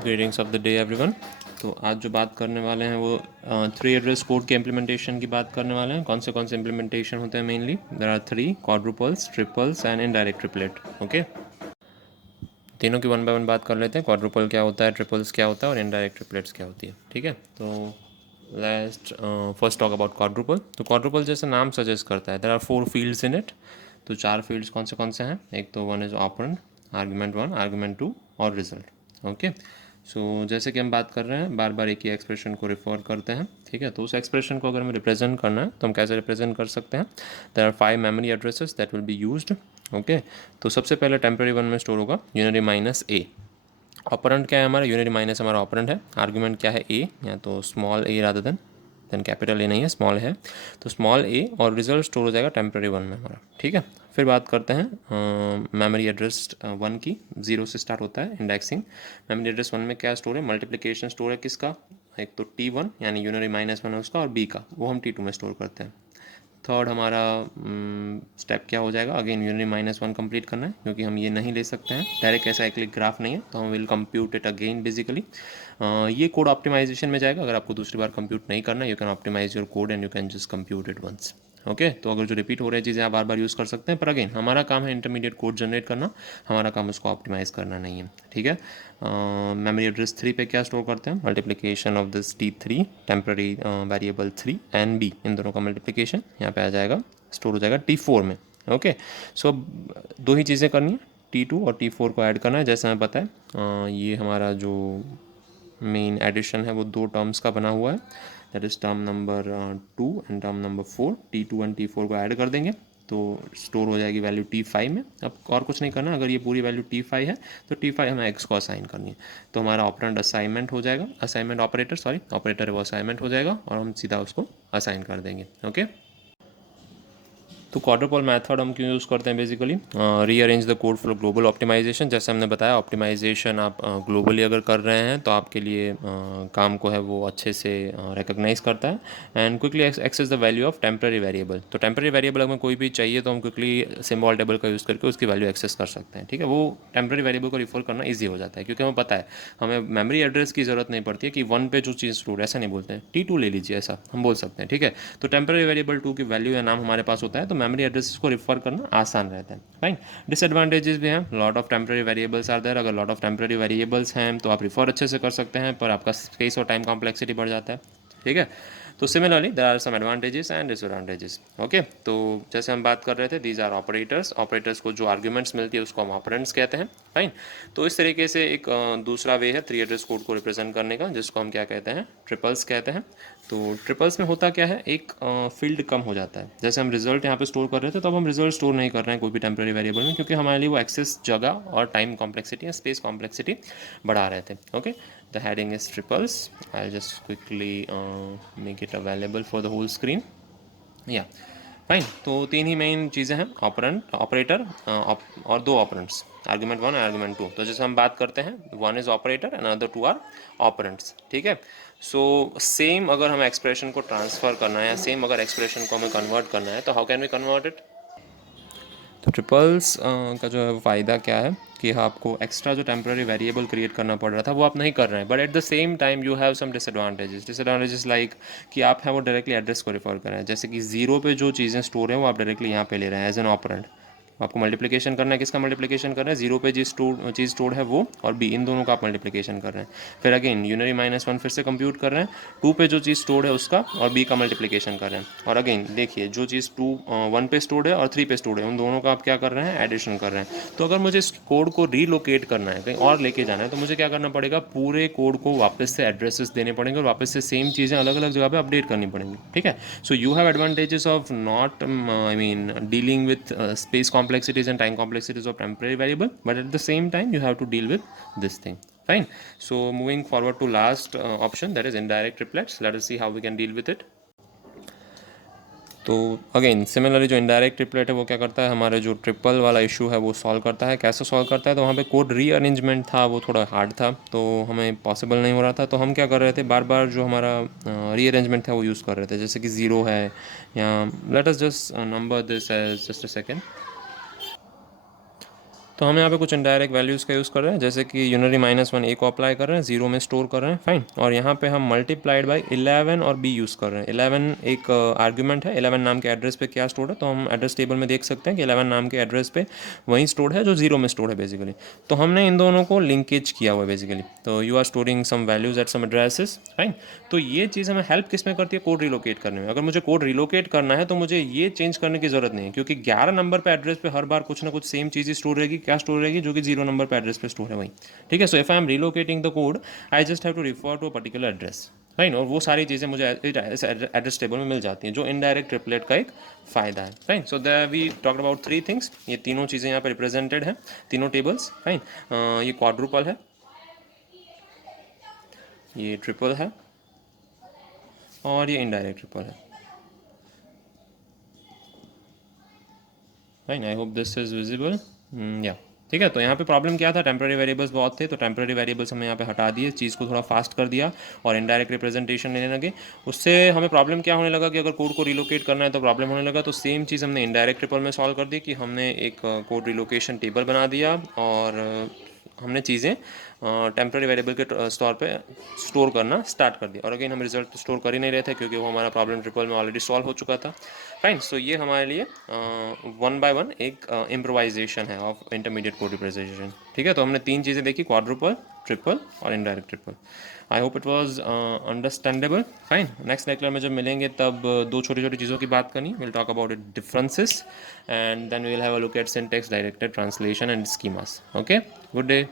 Greetings of the day everyone. तो आज जो बात करने वाले हैं वो 3 एड्रेस कोड के इम्प्लीमेंटेशन की बात करने वाले हैं। कौन से इम्प्लीमेंटेशन होते हैं mainly? There are 3 quadruples, triples and indirect triplet. Okay, तीनों की वन बाय वन बात कर लेते हैं। क्वाड्रुपल क्या होता है, ट्रिपल्स क्या होता है और इनडायरेक्ट ट्रिपलेट्स क्या होती है। ठीक है, तो let's first talk about quadruple. तो क्वाड्रुपल जैसे नाम सजेस्ट करता है, there are 4 fields in it. तो 4 फील्ड्स कौन से हैं? एक तो one is operand, argument 1, argument 2 और रिजल्ट। ओके, सो जैसे कि हम बात कर रहे हैं, बार बार एक ही एक्सप्रेशन को रिफर करते हैं। ठीक है, तो उस एक्सप्रेशन को अगर हमें रिप्रेजेंट करना है तो हम कैसे रिप्रेजेंट कर सकते हैं? There are 5 memory addresses that will be used. Okay, तो सबसे पहले टेम्पररी वन में स्टोर होगा यूनरी माइनस ए। ऑपरेंड क्या है हमारा? यूनरी माइनस हमारा ऑपरेंड है। आर्गुमेंट क्या है? ए, या तो small A rather than capital A नहीं है, स्मॉल है, तो स्मॉल ए। और रिजल्ट स्टोर हो जाएगा टेम्पररी वन में हमारा। ठीक है, फिर बात करते हैं मेमोरी एड्रेस वन की। 0 से स्टार्ट होता है इंडेक्सिंग। मेमोरी एड्रेस वन में क्या स्टोर है? मल्टीप्लिकेशन स्टोर है किसका? एक तो T1 यानी यूनरी माइनस वन है उसका, और B का, वो हम T2 में स्टोर करते हैं। थर्ड हमारा स्टेप क्या हो जाएगा? Again unary minus one complete करना है, क्योंकि हम ये नहीं ले सकते हैं डायरेक्ट, ऐसा साइक्लिक ग्राफ नहीं है, तो हम will compute it again basically. ये कोड ऑप्टिमाइजेशन में जाएगा। अगर आपको दूसरी बार कंप्यूट नहीं करना, you can optimise your code and you can just compute it once. Okay, तो अगर जो रिपीट हो रही चीज़ें आप बार बार यूज़ कर सकते हैं, पर अगेन हमारा काम है इंटरमीडिएट कोड जनरेट करना, हमारा काम उसको ऑप्टिमाइज़ करना नहीं है। ठीक है, मेमोरी एड्रेस 3 पे क्या स्टोर करते हैं? Multiplication of this T3 temporary variable 3 and B, इन दोनों का मल्टीप्लिकेशन यहाँ पे आ जाएगा, स्टोर हो जाएगा T4 में। ओके, सो दो ही चीज़ें करनी है, T2 और T4 को ऐड करना है। जैसे हमें पता है ये हमारा जो मेन एडिशन है वो 2 टर्म्स का बना हुआ है, that is term number 2 and term number 4। T2 and T4 को ऐड कर देंगे तो स्टोर हो जाएगी वैल्यू T5 में। अब और कुछ नहीं करना, अगर ये पूरी वैल्यू T5 है तो T5 हमें x को असाइन करनी है, तो हमारा ऑपरेंड असाइनमेंट हो जाएगा, असाइनमेंट ऑपरेटर, सॉरी ऑपरेटर है वो असाइनमेंट हो जाएगा, और हम सीधा उसको असाइन कर देंगे। ओके, तो क्वाड्रुपल मेथड हम क्यों यूज़ करते हैं? Basically rearrange the code for global optimization. जैसे हमने बताया, ऑप्टिमाइजेशन आप ग्लोबली अगर कर रहे हैं तो आपके लिए काम को है वो अच्छे से रिकग्नाइज करता है and quickly access the value of temporary variable. तो टेम्पररी वेरिएबल हमें कोई भी चाहिए तो हम क्विकली सिम्बॉल टेबल का यूज़ करके उसकी वैल्यू एक्सेस कर सकते हैं। ठीक है, वो टेम्पररी वेरिएबल को रिफर करना ईजी हो जाता है, क्योंकि हमें पता है हमें मेमोरी एड्रेस की ज़रूरत नहीं पड़ती है कि 1 पे जो चीज़ स्टोर, ऐसा नहीं बोलते हैं, T2 ले लीजिए, ऐसा हम बोल सकते हैं। ठीक है, तो टेम्पररी वेरिएबल 2 की वैल्यू या नाम हमारे पास होता है, तो मेमोरी एड्रेस को रिफर करना आसान रहता है। फाइन, डिसएडवांटेजेस भी हैं, lot of temporary variables are there. अगर लॉट ऑफ टेम्पररी वेरिएबल्स हैं तो आप रिफर अच्छे से कर सकते हैं, पर आपका स्पेस और टाइम कॉम्प्लेक्सिटी बढ़ जाता है। ठीक है, तो similarly there are some advantages and disadvantages. Okay, तो जैसे हम बात कर रहे थे, दीज आर ऑपरेटर्स। ऑपरेटर्स को जो आर्ग्यूमेंट्स मिलती है उसको हम ऑपरेंड्स कहते हैं। फाइन, तो इस तरीके से एक दूसरा वे है 3 एड्रेस कोड को रिप्रेजेंट करने का, जिसको हम क्या कहते हैं? ट्रिपल्स कहते हैं। तो ट्रिपल्स में होता क्या है? एक फील्ड कम हो जाता है। जैसे हम रिजल्ट यहाँ पे स्टोर कर रहे थे, तो अब हम रिजल्ट स्टोर नहीं कर रहे हैं कोई भी टेम्पररी वेरिएबल में, क्योंकि हमारे लिए वो एक्सेस जगह और टाइम कॉम्प्लेक्सिटी या स्पेस कॉम्प्लेक्सिटी बढ़ा रहे थे। Okay, the heading is triples. I'll just quickly make it available for the whole screen. या फाइन, तो 3 ही मेन चीज़ें हैं, ऑपरेंड, ऑपरेटर और 2 ऑपरेंट्स, आर्गुमेंट 1 और आर्गुमेंट 2। तो जैसे हम बात करते हैं, 1 is operator and other 2 are operands. ठीक है, सो सेम अगर हमें एक्सप्रेशन को ट्रांसफ़र करना है या सेम अगर एक्सप्रेशन को हमें कन्वर्ट करना है, तो how can we convert it? तो ट्रिपल्स का जो है फ़ायदा क्या है कि आपको एक्स्ट्रा जो टेम्पररी वेरिएबल क्रिएट करना पड़ रहा था वो आप नहीं कर रहे हैं, but at the same time you have some disadvantages like कि आप हैं वो डायरेक्टली एड्रेस को रेफर कर रहे हैं। जैसे कि 0 पे जो चीज़ें स्टोर हैं वो आप डायरेक्टली यहाँ पे ले रहे हैं एज एन ऑपरेंड। आपको मल्टीप्लिकेशन करना है, किसका मल्टीप्लिकेशन कर रहे हैं? 0 पे जिस चीज़ स्टोर्ड है वो, और B, इन दोनों का आप मल्टीप्लिकेशन कर रहे हैं। फिर अगेन यूनरी माइनस वन फिर से कंप्यूट कर रहे हैं, 2 पे जो चीज़ स्टोर्ड है उसका, और B का मल्टीप्लिकेशन कर रहे हैं। और अगेन देखिए, जो चीज़ 1 पे स्टोर्ड है और 3 पे स्टोर्ड है, उन दोनों का आप क्या कर रहे हैं? एडिशन कर रहे हैं। तो अगर मुझे इस कोड को रीलोकेट करना है, कहीं और लेके जाना है, तो मुझे क्या करना पड़ेगा? पूरे कोड को वापस से एड्रेसेस देने पड़ेंगे और वापस से सेम चीज़ें अलग अलग जगह पे अपडेट करनी पड़ेंगी। ठीक है, so you have advantages of not I mean dealing with space complexities and time complexities of temporary variable, but at the same time you have to deal with this thing. Fine, so moving forward to last option, that is indirect triplets. Let us see how we can deal with it. तो again similarly जो indirect triplet है वो क्या करता है? हमारे जो triple वाला इशू है वो सॉल्व करता है। कैसे सॉल्व करता है? तो वहाँ पे कोड रीअरेंजमेंट था वो थोड़ा हार्ड था, तो हमें पॉसिबल नहीं हो रहा था, तो हम क्या कर रहे थे? बार बार जो हमारा रीअरेंजमेंट था वो यूज़ कर रहे थे। जैसे कि 0 है, या let us just number this as just a second. तो हम यहाँ पे कुछ इनडायरेक्ट वैल्यूज़ का यूज़ कर रहे हैं, जैसे कि यूनरी -1 ए को अप्लाई कर रहे हैं, 0 में स्टोर कर रहे हैं, फाइन। और यहाँ पे हम मल्टीप्लाइड बाई 11 और बी यूज़ कर रहे हैं। 11 एक आर्ग्यूमेंट है, 11 नाम के एड्रेस पे क्या स्टोर है, तो हम एड्रेस टेबल में देख सकते हैं कि 11 नाम के एड्रेस पे वही स्टोर है जो 0 में स्टोर है बेसिकली। तो हमने इन दोनों को लिंकेज किया हुआ है बेसिकली। तो you are storing some values at some addresses, fine. तो ये चीज़ हमें हेल्प किस में करती है, कोड रिलोकेट करने में। अगर मुझे कोड रिलोकेट करना है तो मुझे ये चेंज करने की ज़रूरत नहीं है, क्योंकि 11 नंबर पे एड्रेस पे हर बार कुछ ना कुछ सेम चीज़ स्टोर रहेगी। क्या स्टोर रहेगी, जो कि 0 नंबर पे एड्रेस पे स्टोर है वही, ठीक है। So if I am relocating the code, I just have to refer to a particular address, right. और वो सारी चीज़ें मुझे इस एड्रेस टेबल में मिल जाती हैं, जो इनडायरेक्ट ट्रिपलेट का एक फ़ायदा है, fine. So that we talked about 3 things. ये तीनों चीज़ें यहाँ पे रिप्रेजेंटेड हैं, तीनों टेबल्स, फाइन। ये क्वाड्रुपल है, ये ट्रिपल है, और ये इनडायरेक्ट ट्रिपल है, fine. I hope this is visible, या ठीक है। तो यहाँ पे प्रॉब्लम क्या था, टेम्पररी वेरिएबल्स बहुत थे, तो टेम्पररी वेरिएबल्स हमने यहाँ पे हटा दिए, चीज़ को थोड़ा फास्ट कर दिया और इनडायरेक्ट रिप्रेजेंटेशन लेने लगे। उससे हमें प्रॉब्लम क्या होने लगा कि अगर कोड को रिलोकेट करना है तो प्रॉब्लम होने लगा। तो सेम चीज़ हमने इनडायरेक्ट ट्रिपल में सॉल्व कर दी कि हमने एक कोड रिलोकेशन टेबल बना दिया, और हमने चीज़ें टेम्पररी वेरिएबल के स्टोर पे स्टोर करना स्टार्ट कर दिया। और अगेन हम रिजल्ट स्टोर कर ही नहीं रहे थे, क्योंकि वो हमारा प्रॉब्लम ट्रिपल में ऑलरेडी सॉल्व हो चुका था, फाइन। सो ये हमारे लिए 1 बाय 1 एक इम्प्रोवाइजेशन है ऑफ इंटरमीडिएट कोड रिप्रेजेंटेशन, ठीक है। तो हमने 3 चीज़ें देखी, क्वाड्रुपल, ट्रिपल और indirect triple. I hope it was understandable, fine. Next lecture में जब मिलेंगे तब दो छोटी छोटी चीज़ों की बात करनी, will talk about it differences, and then we will have a look at syntax, directed translation and schemas. Okay, good day.